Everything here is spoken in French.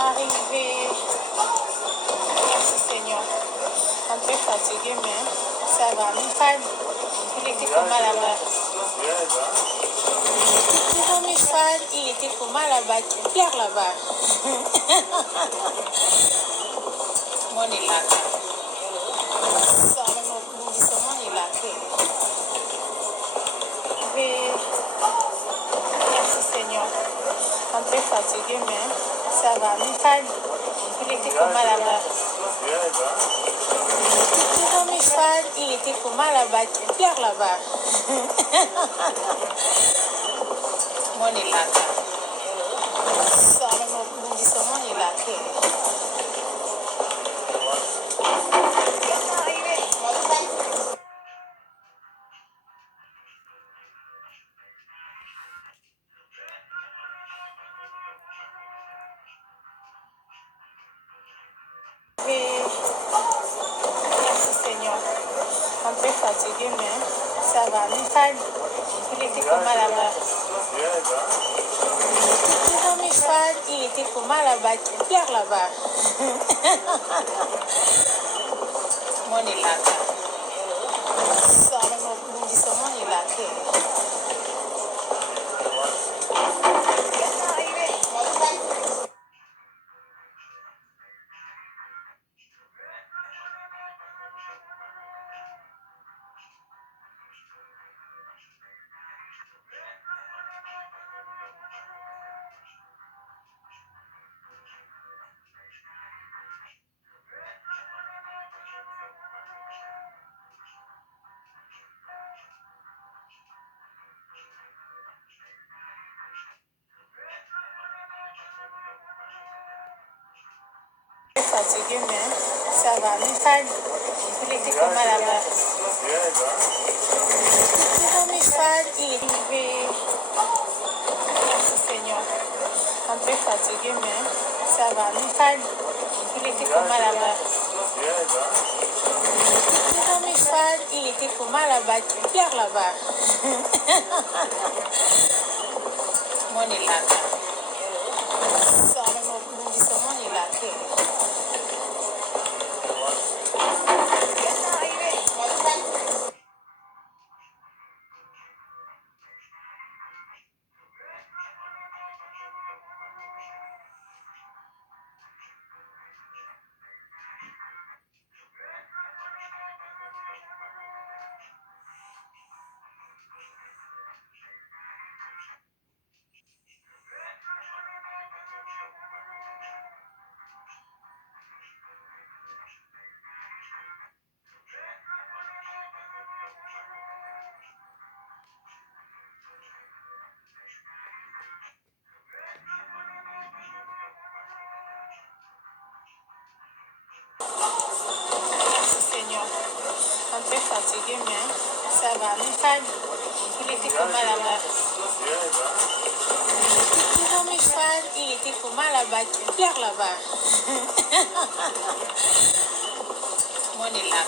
Arrivé, merci Seigneur. Un peu fatigué, mais ça va. Michal, il était comment là-bas? Non, Michal, il était comment là-bas? Pierre là-bas. Mon est là. Ça, nous disons mon est là. Merci Seigneur. Un peu fatigué, mais ça va. Michal, il était comment là-bas? Non, Michal, il était comment là-bas? Pierre là-bas. Mon est là. Ça, nous disons mon est là. Merci Seigneur. Un peu fatigué, mais ça va. Michal, il était comment là-bas? Non, Michal, il était comment là-bas? Pierre là-bas. Mon est là. Ça, nous disons mon est là. Fatigué, mais ça va. Michal, il était comment là-bas? Non, Michal, il est arrivé. Merci Seigneur. Un peu fatigué, mais ça va. Michal, il était comment là-bas? Non, Michal, il était comment là-bas? Pierre là-bas. Mon est là. Ça, nous disons mon est là. Merci Seigneur. Un peu fatigué, mais ça va. Michal, il était comment là-bas? Non, Michal, il était comment là-bas? Pierre là-bas. Mon est là.